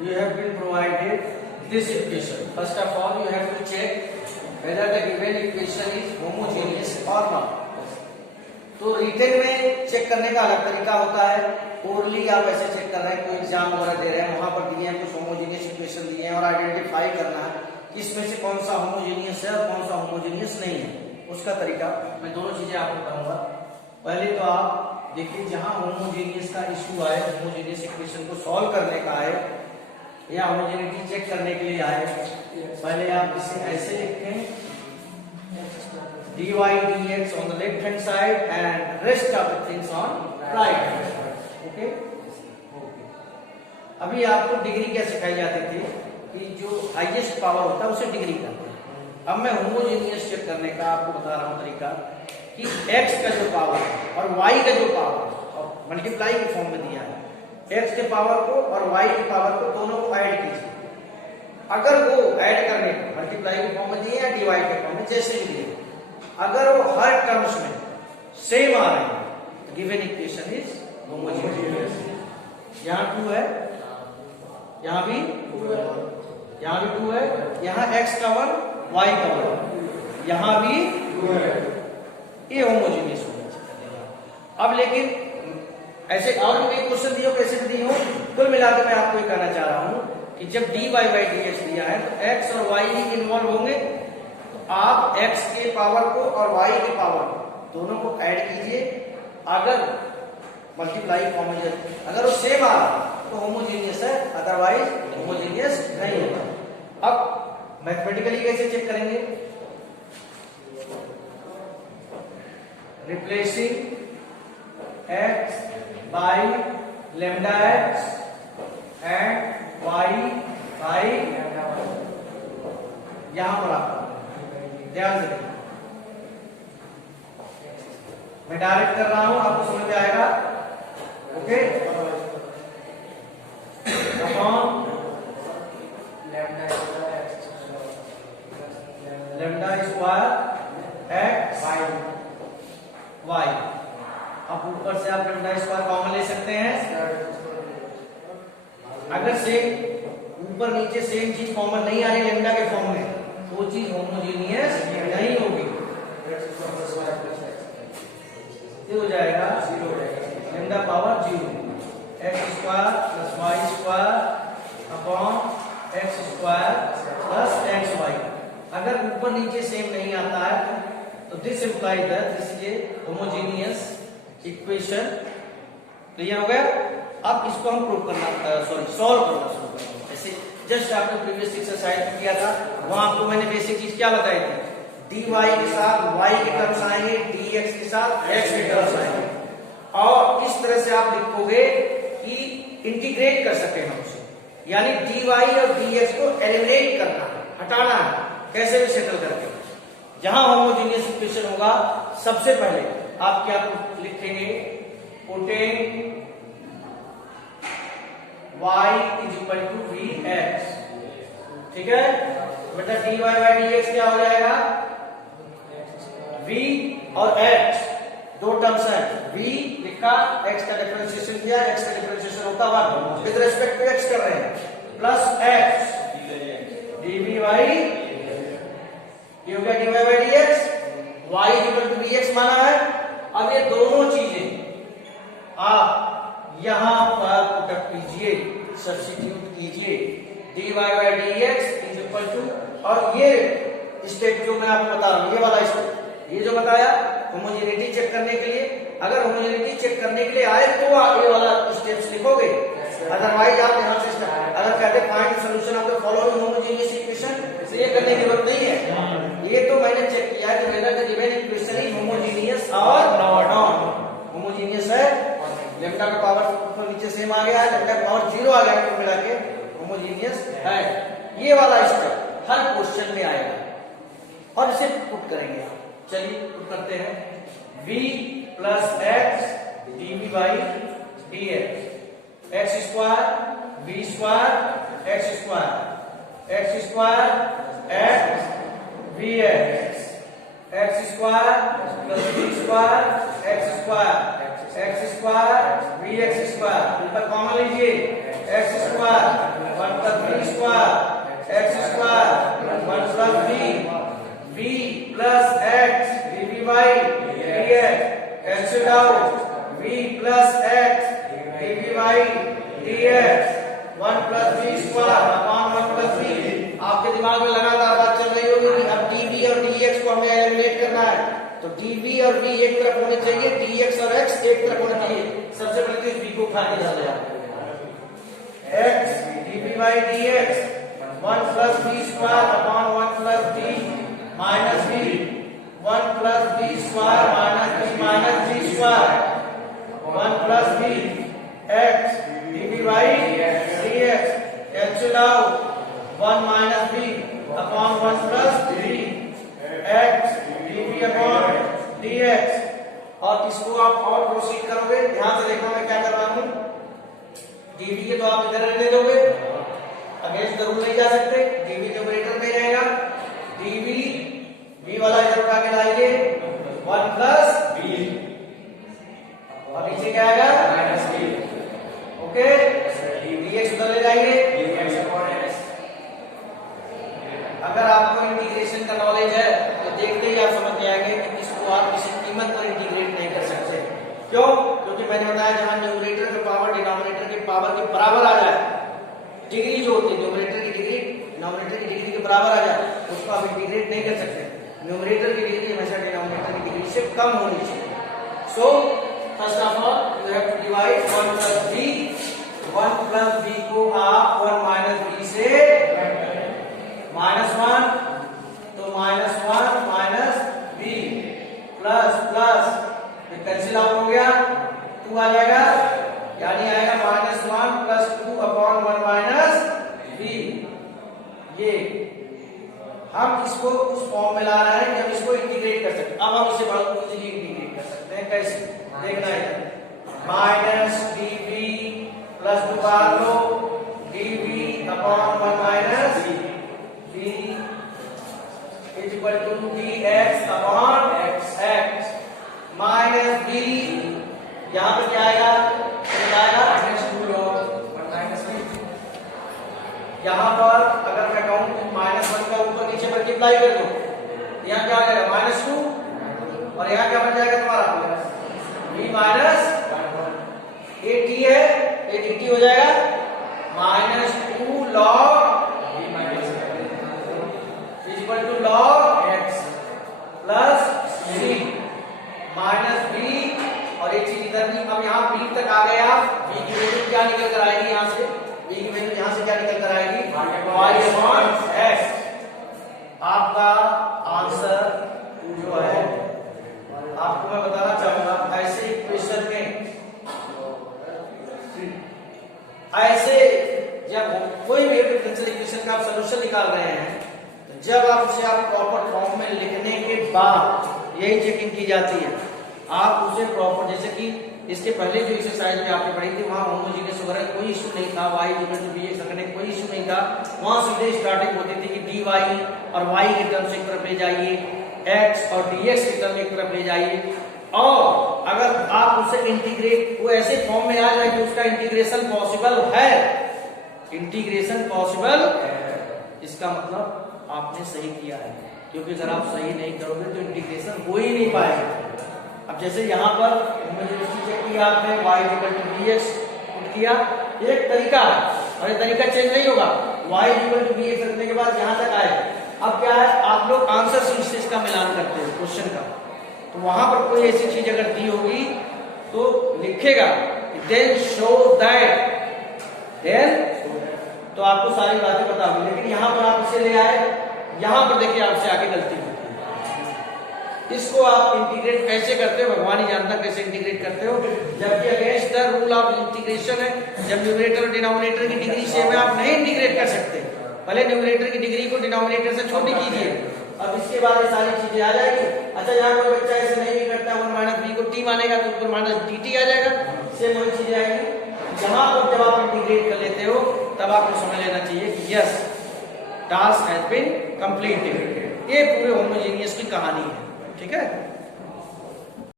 you have been provided this equation. First of all, you have to check whether the given equation is homogeneous or not. तो written में check करने का अलग तरीका होता है, ओरली आप ऐसे चेक कर रहे हैं, कोई एग्जाम वगैरह दे रहे हैं, वहां पर दिए हैं कुछ होमोजेनियस इक्वेशन दिए हैं और आइडेंटिफाई करना है कि इसमें से कौन सा होमोजेनियस है और कौन सा होमोजेनियस नहीं है। उसका तरीका मैं दोनों चीजें आपको बताऊंगा। पहले तो आप देखिए जहां होमोजेनियस का इशू आए, होमोजेनियस इक्वेशन को सॉल्व करने का है या होमोजेनिटी चेक करने के लिए आए, पहले आप इसे ऐसे लिखें dy dx on the left hand side and rest of the things on right hand side. Okay? अभी आपको डिग्री क्या सिखाई जाती थी कि जो हाईएस्ट पावर होता है उसे डिग्री करते हैं। अब मैं होमोजेनियस चेक करने का आपको बता रहा हूं तरीका कि x का जो पावर है और y का जो पावर और मल्टीप्लाई के फॉर्म में दिया है, x के पावर को और y की पावर को दोनों को ऐड कीजिए। अगर वो ऐड करने को मल्टीप्लाई के फॉर्म में दिए या डिवाइड के फॉर्म में जैसे भी दिए, अगर वो हर टर्म्स में सेम आ रहे हैं तो गिवन इक्वेशन इज होमोजेनियस। यहां 2 है, यहां भी 2 है, यहां x का 1 y का 1, यहां भी 2 है, ये होमोजेनियस होगा। अब लेकिन ऐसे और भी क्वेश्चन दिए हो, कैसे भी दिए हो, कुल मिलाकर मैं आपको ये कहना चाह रहा हूं कि जब dy by dx दिया है तो x और y ही इन्वॉल्व होंगे, आप x के पावर को और y के पावर दोनों को ऐड कीजिए। अगर मल्टीप्लाई फॉर्म में अगर वो सेम आ रहा तो होमोजेनियस है, अदरवाइज होमोजेनियस नहीं होगा। अब मैथमेटिकली कैसे चेक करेंगे? Replacing x by lambda x and y by यहां पर आप ध्यान से मैं डायरेक्ट कर रहा हूं, आपको समझ में आएगा। Okay, upon lambda square x y. अब ऊपर से आप लैम्डा स्क्वायर कॉमन ले सकते हैं। अगर से ऊपर नीचे सेम चीज कॉमन नहीं आ रही लैम्डा के फॉर्म में, वो चीज होमोजेनियस नहीं होगी। ये हो जाएगा 0, lambda power 0, x square plus y square upon x square plus x y. अगर ऊपर नीचे सेम नहीं आता है तो this implies that this is a homogeneous equation. Clear हो गया? अब इसको हम प्रूव करना सॉल्व करना शुरू करेंगे। जैसे जस्ट आपने प्रीवियस एक्सरसाइज किया था, वहां आपको मैंने बेसिक चीज क्या बताई थी? dy के साथ y के टर्म्स आएंगे, dx के साथ x के टर्म्स आएंगे, और इस तरह से आप लिखोगे कि इंटीग्रेट कर सके हम उसे, यानी dy और dx को एलिमिनेट करना है, हटाना है, कैसे भी सेटल करके। जहां होमोजेनियस इक्वेशन होगा सबसे पहले आप क्या लिखेंगे? Putting y is equal to vx। ठीक है बेटा, dy बाय dx क्या हो जाएगा? v और x दो टर्म्स हैं, v लिखा, x का डिफरेंशिएशन किया, x का डिफरेंशिएशन होता हुआ विद रिस्पेक्ट टू x कर रहे हैं, प्लस x dv बाई ये हो गया dy by dx, y equal to vx माना है। अब ये दोनों चीजें आप यहां पर पुटअप कीजिए, सब्स्टिट्यूट कीजिए, dy by dx is equal to, और ये स्टेप जो मैं आपको बता रहा हूं, ये वाला स्टेप, ये जो बताया होमोजेनिटी चेक करने के लिए, अगर होमोजेनिटी चेक करने के लिए आए तो आप ये वाला स्टेप्स लिखोगे, अदरवाइज आप यहां से अगर कहते find solution of the following homogeneous equation, तो ये करने की जरूरत नहीं है। ये तो मैंने चेक किया कि whether the given equation is homogeneous और नॉन होमोजेनियस है। लैम्डा का पावर ऊपर नीचे सेम आ गया है, लैम्डा का पावर 0 आ गया, मिला के होमोजेनियस है। ये वाला स्टेप हर क्वेश्चन में आएगा और इसे पुट करेंगे। चलिए पुट करते हैं, v plus x dv by dx, x square v square x square, x square x vx, x square plus v square x square, x square vx square, ऊपर common लीजिए, x square 1 plus v square x square 1 plus v plus x dv by dx cancel out v plus x dv by dx 1 plus v square upon 1 plus v। आपके दिमाग में लगातार बात चल रही होगी कि अब dv और dx को हमें एलिमिनेट करना है, तो dv और v एक तरफ होने चाहिए, dx और x एक तरफ होने चाहिए। सबसे पहले तो इस v को उठा के डाल दिया x dv by dx 1 plus v square upon 1 plus v minus v 1 plus v square minus v square 1 plus v x dv by dx cancel out 1 minus v upon 1 plus v x dv upon dx। और इसको आप और proceed करोगे, ध्यान से देखना मैं क्या कर रहा हूं। dv के तो आप इधर रहने दोगे, अगेंस्ट जरूर नहीं जा सकते, dv न्यूमरेटर में रहेगा, dv v वाला इधर उठा के लाइए 1 प्लस v और नीचे क्या आएगा माइनस v। ओके, dx उधर ले जाइए। अगर आपको इंटीग्रेशन का नॉलेज है तो देखते ही आप समझ जाएंगे कि इसको आप किसी कीमत पर इंटीग्रेट नहीं कर सकते। क्यों? क्योंकि मैंने बताया जहां न्यूमरेटर की पावर डिनोमिनेटर की पावर के बराबर आ जाए, डिग्री जो होती है न्यूमरेटर की डिग्री डिनोमिनेटर की डिग्री के बराबर आ जाए, उसको आप इंटीग्रेट नहीं कर सकते। न्यूमरेटर की डिग्री हमेशा डिनोमिनेटर की डिग्री से कम होनी चाहिए। So first of all you have to divide 1 plus v, 1 plus v को आप 1 माइनस v से -1, तो -1 minus v plus plus cancel out हो गया, 2 आ जाएगा, यानी आएगा -1 प्लस 2 अपॉन 1 माइनस v। ये हम इसको उस फॉर्म में ला रहे हैं कि हम इसको इंटीग्रेट कर सकते हैं। अब हम इसे बहुत इजीली इंटीग्रेट कर सकते हैं। कैसे देखना है, माइनस dv प्लस 2 बार लो dv upon 1 minus v is equal to dx upon x minus v, यहाँ पे क्या आएगा -2 log 1 माइनस v। यहाँ पर अगर मैं कहूं -1 का ऊपर नीचे मल्टीप्लाई कर दो, यहाँ क्या आ जाएगा -2 और यहाँ क्या बन जाएगा तुम्हारा v माइनस a t है, a dt हो जाएगा -2 log v minus is equal to log x plus c minus v और एक चीज इधर भी। अब यहाँ b तक आ गए आप, v की वैल्यू क्या निकल कर आएगी, यहाँ से v की वैल्यू यहाँ से क्या निकल कर आएगी y अपॉन x। आपका आंसर जो है आपको मैं बताना चाहूंगा, ऐसे इक्वेशन में ऐसे जब कोई भी डिफरेंशियल इक्वेशन का आप सॉल्यूशन निकाल रहे हैं, तो जब आप उसे आप प्रॉपर फॉर्म में लिखने के बाद यही चेकिंग की जाती है, आप उसे प्रॉपर, जैसे कि इसके पहले जो एक्सरसाइज में आपने पढ़ी थी वहां होमोजीनियस वगैरह कोई इशू नहीं था, y इक्वल टू bx रखने कोई इशू नहीं था, वहां सीधे स्टार्टिंग होती थी कि dy और y की टर्म्स एक तरफ ले जाइए, x और dx की टर्म एक तरफ ले जाइए, और अगर आप उसे इंटीग्रेट वो ऐसे फॉर्म में आ जाए कि उसका इंटीग्रेशन पॉसिबल है, इंटीग्रेशन पॉसिबल इसका मतलब आपने सही किया है, क्योंकि अगर आप सही नहीं करोगे तो इंटीग्रेशन हो ही नहीं पाएगा। अब जैसे यहाँ पर चेक किया आपने y equal to bx put किया, एक तरीका है और ये तरीका चेंज नहीं होगा, y इक्वल टू bx रखने के बाद यहाँ तक आए। अब क्या है, आप लोग आंसर शीट से इसका मिलान करते हो क्वेश्चन का, तो वहां पर कोई ऐसी चीज अगर दी होगी तो लिखेगा देन शो दैट, देन तो आपको सारी बातें पता होगी, लेकिन यहाँ पर आप इसे ले आए, यहाँ पर देखिए आपसे आगे गलती होती है। इसको आप इंटीग्रेट कैसे करते हो भगवान ही जानता कैसे इंटीग्रेट करते हो, जबकि against the rule of integration है, जब न्यूमरेटर और डिनोमिनेटर की डिग्री सेम है आप नहीं इंटीग्रेट कर सकते, पहले न्यूमरेटर की डिग्री को डिनोमिनेटर से छोटी कीजिए, अब इसके बाद ये सारी चीजें आ जाएगी। अच्छा, यहाँ कोई बच्चा ऐसे नहीं भी करता, 1 माइनस बी को टी मानेगा तो ऊपर माइनस डी टी आ जाएगा, सेम वही चीजें आएंगी। यहाँ पर जब आप इंटीग्रेट कर लेते हो तब आपको समझ लेना चाहिए कि yes task has been completed. ये पूरे होमोजेनियस की कहानी है, ठीक है।